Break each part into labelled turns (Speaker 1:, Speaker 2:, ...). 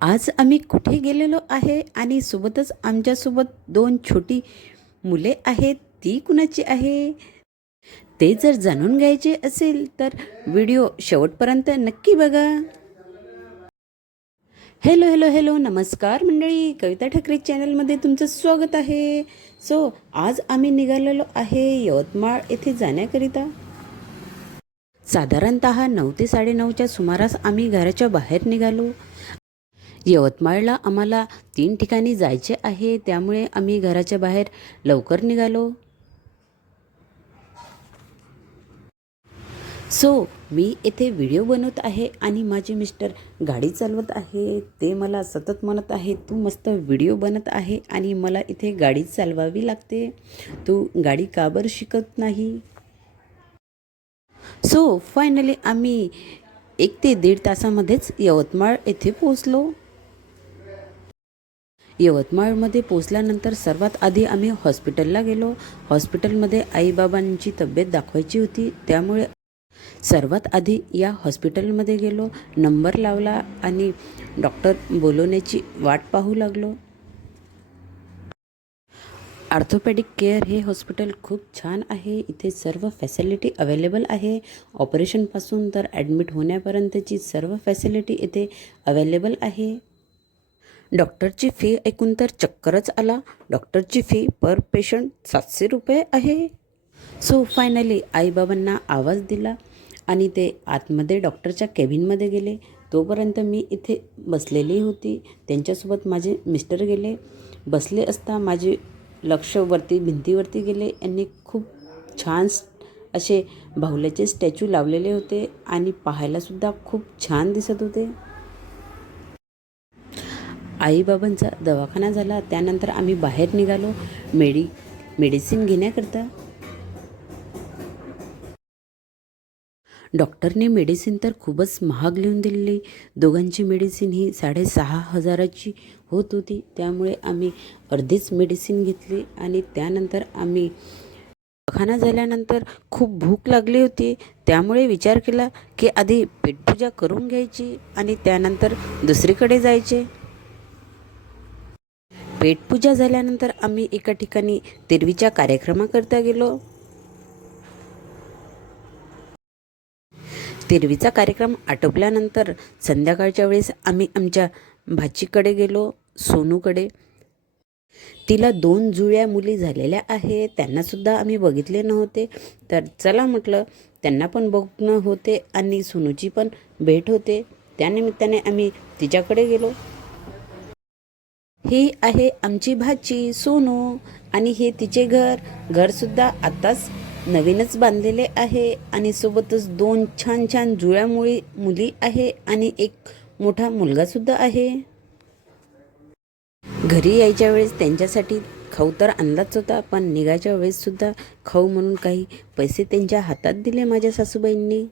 Speaker 1: आज आम्ही कुठे गेलेलो आहे आणि सोबतच आमच्यासोबत दोन छोटी मुले आहेत ती कुणाची आहे? ते जर जाणून घ्यायचे असेल तर व्हिडिओ शेवटपर्यंत नक्की बघा. हॅलो हॅलो हॅलो नमस्कार मंडळी. कविता ठाकरे चॅनलमध्ये तुमचं स्वागत आहे. सो आज आम्ही निघालेलो आहे यवतमाळ येथे जाण्याकरिता. साधारणत नऊ ते साडेनऊच्या सुमारास आम्ही घराच्या बाहेर निघालो. यवतमाळला आम्हाला तीन ठिकाणी जायचे आहे त्यामुळे आम्ही घराच्या बाहेर लवकर निघालो. सो मी येथे व्हिडिओ बनवत आहे आणि माझे मिस्टर गाडी चालवत आहे. ते मला सतत म्हणत आहे तू मस्त व्हिडिओ बनत आहे आणि मला इथे गाडी चालवावी लागते. तू गाडी का बरं शिकत नाही? सो फायनली आम्ही एक ते दीड तासामध्येच यवतमाळ येथे पोचलो यवतमाळमध्ये पोचल्यानंतर सर्वात आधी आम्ही हॉस्पिटलला गेलो. हॉस्पिटलमध्ये आईबाबांची तब्येत दाखवायची होती. त्यामुळे सर्वात आधी या हॉस्पिटलमध्ये गेलो. नंबर लावला आणि डॉक्टर बोलवण्याची वाट पाहू लागलो. ऑर्थोपॅडिक केअर हे हॉस्पिटल खूप छान आहे. इथे सर्व फॅसिलिटी अवेलेबल आहे. ऑपरेशनपासून तर ॲडमिट होण्यापर्यंतची सर्व फॅसिलिटी इथे अवेलेबल आहे. डॉक्टरची फी ऐकून तर चक्करच आला. डॉक्टरची फी पर पेशंट सातशे रुपये आहे. सो फायनली आईबाबांना आवाज दिला आणि ते आतमध्ये डॉक्टरच्या केबिनमध्ये गेले. तोपर्यंत मी इथे बसलेली होती. त्यांच्यासोबत माझे मिस्टर गेले. बसले असता माझे लक्षवरती भिंतीवरती गेले. यांनी खूप छान असे बाहुल्याचे स्टॅच्यू लावलेले होते आणि पाहायलासुद्धा खूप छान दिसत होते. आईबाबांचा दवाखाना झाला त्यानंतर आम्ही बाहेर निघालो. मेडी मेडिसिन घेण्याकरता. डॉक्टरने मेडिसिन तर खूपच महाग लिहून दिलेली. दोघांची मेडिसिन ही साडेसहा हजाराची होत होती. त्यामुळे आम्ही अर्धीच मेडिसिन घेतली आणि त्यानंतर आम्ही दवाखाना झाल्यानंतर खूप भूक लागली होती. त्यामुळे विचार केला की आधी पेटपूजा करून घ्यायची आणि त्यानंतर दुसरीकडे जायचे. पेटपूजा झाल्यानंतर आम्ही एका ठिकाणी तेरवीच्या कार्यक्रमाकरता गेलो. तेरवीचा कार्यक्रम आटोपल्यानंतर संध्याकाळच्या वेळेस आम्ही आमच्या भाचीकडे गेलो सोनूकडे. तिला दोन जुळ्या मुली झालेल्या आहे त्यांनासुद्धा आम्ही बघितले नव्हते. तर चला म्हटलं त्यांना पण बघणं होते आणि सोनूची पण भेट होते. त्यानिमित्ताने आम्ही तिच्याकडे गेलो. ही आहे आमची भाची सोनू. आणि हे तिचे घर. घरसुद्धा आत्ताच नवीनच बांधलेले आहे. आणि सोबतच दोन छान छान जुळ्या मुळी मुली आहे आणि एक मोठा मुलगासुद्धा आहे. घरी यायच्या वेळेस त्यांच्यासाठी खाऊ तर आणलाच होता पण निघायच्या वेळेससुद्धा खाऊ म्हणून काही पैसे त्यांच्या हातात दिले माझ्या सासूबाईंनी.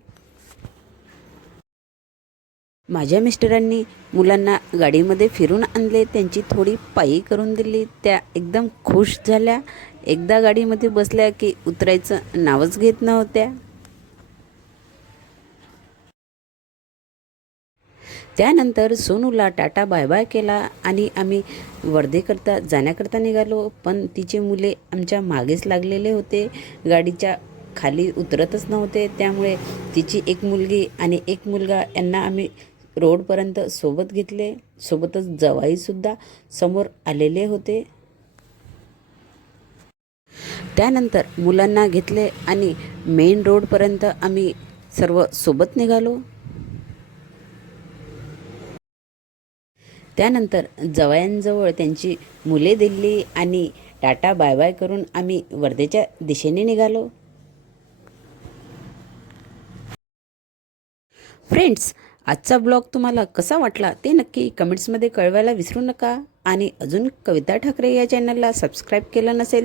Speaker 1: माझ्या मिस्टरांनी मुलांना गाडीमध्ये फिरून आणले त्यांची थोडी पायी करून दिली. त्या एकदम खुश झाल्या. एकदा गाडीमध्ये बसल्या की उतरायचं नावच घेत नव्हत्या. त्यानंतर सोनूला टाटा बाय बाय केला आणि आम्ही वर्धेकरता जाण्याकरता निघालो. पण तिचे मुले आमच्या मागेच लागलेले होते. गाडीच्या खाली उतरतच नव्हते. त्यामुळे तिची एक मुलगी आणि एक मुलगा यांना आम्ही रोडपर्यंत सोबत घेतले. सोबतच जवाईसुद्धा समोर आलेले होते. त्यानंतर मुलांना घेतले आणि मेन रोडपर्यंत आम्ही सर्व सोबत निघालो. त्यानंतर जवयांजवळ त्यांची मुले दिली आणि टाटा बाय बाय करून आम्ही वर्धेच्या दिशेने निघालो. फ्रेंड्स आजचा ब्लॉग तुम्हाला कसा वाटला ते नक्की कमेंट्समध्ये कळवायला विसरू नका. आणि अजून कविता ठाकरे या चॅनलला सबस्क्राईब केलं नसेल